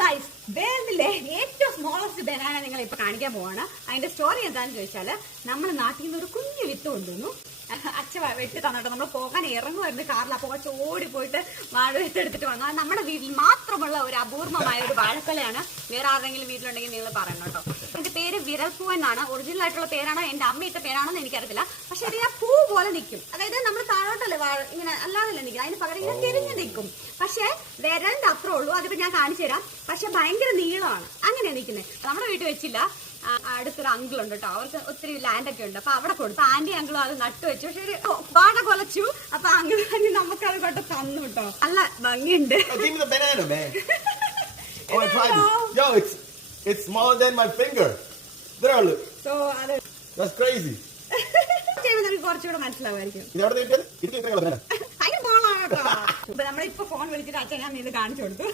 Guys, വേൾഡിലെ ഏറ്റവും smallest banana നിങ്ങൾ ഇപ്പൊ കാണിക്കാൻ പോവാണ്. അതിന്റെ സ്റ്റോറി എന്താണെന്ന് ചോദിച്ചാല്, നമ്മുടെ നാട്ടിൽ നിന്ന് ഒരു കുഞ്ഞു വിത്ത് കൊണ്ടുവന്നു. അച്ഛൻ വെട്ടി തന്നിട്ട് നമ്മൾ പോകാൻ ഇറങ്ങുമായിരുന്നു കാറിൽ. അപ്പോൾ കുറച്ച് ഓടിപ്പോയിട്ട് വാഴവിത്ത് എടുത്തിട്ട് വന്നു. അത് നമ്മുടെ വീട്ടിൽ മാത്രമുള്ള ഒരു അപൂർവമായ ഒരു വാഴക്കൊലയാണ്. വേറെ ആരുടെങ്കിലും വീട്ടിലുണ്ടെങ്കിൽ നിങ്ങൾ പറയണം കേട്ടോ. എന്റെ പേര് വിരൽപ്പൂ എന്നാണ്. ഒറിജിനൽ ആയിട്ടുള്ള പേരാണോ എന്റെ അമ്മയുടെ പേരാണോന്ന് എനിക്കറിയത്തില്ല. പക്ഷെ ഇതിനെ പൂ പോലെ നിൽക്കും. അതായത് നമ്മൾ താഴോട്ടല്ലേ വാഴ ഇങ്ങനെ അല്ലാതല്ലേ നിൽക്കും, അതിന് പകരം ഇങ്ങനെ തിരിഞ്ഞു നിൽക്കും. പക്ഷെ വിരലിന്റെ അത്രേ ഉള്ളൂ. അതിപ്പോ ഞാൻ കാണിച്ചു തരാം. പക്ഷെ ഭയങ്കര നീളമാണ്. അങ്ങനെയാണ് നിൽക്കുന്നത്. നമ്മുടെ വീട്ടിൽ വെച്ചില്ല. അടുത്തൊരു അങ്കിൾ ഉണ്ട് കേട്ടോ, അവർക്ക് ഒത്തിരി ലാൻഡൊക്കെ ഉണ്ട്. അപ്പൊ അവിടെ കൊടുത്തു. ആന്റി അങ്കിളും അത് നട്ടു വെച്ചു. പക്ഷെ ഒരു വാഴ കൊലച്ചു. അപ്പൊ അങ്കിൾ തന്നെ നമുക്ക് അത് കൊണ്ട് തന്നു കേട്ടോ. നല്ല ഭംഗിയുണ്ട്. It's smaller than my finger. There, look. So That's crazy. കുറച്ചുകൂടെ മനസ്സിലാവുമായിരിക്കും. ഇത് അതിന് ഫോണാണ് കേട്ടോ. ഇപ്പൊ നമ്മളിപ്പോ ഫോൺ വിളിച്ചിട്ട് അച്ഛൻ ഞാൻ ഇത് കാണിച്ചു കൊടുത്തു.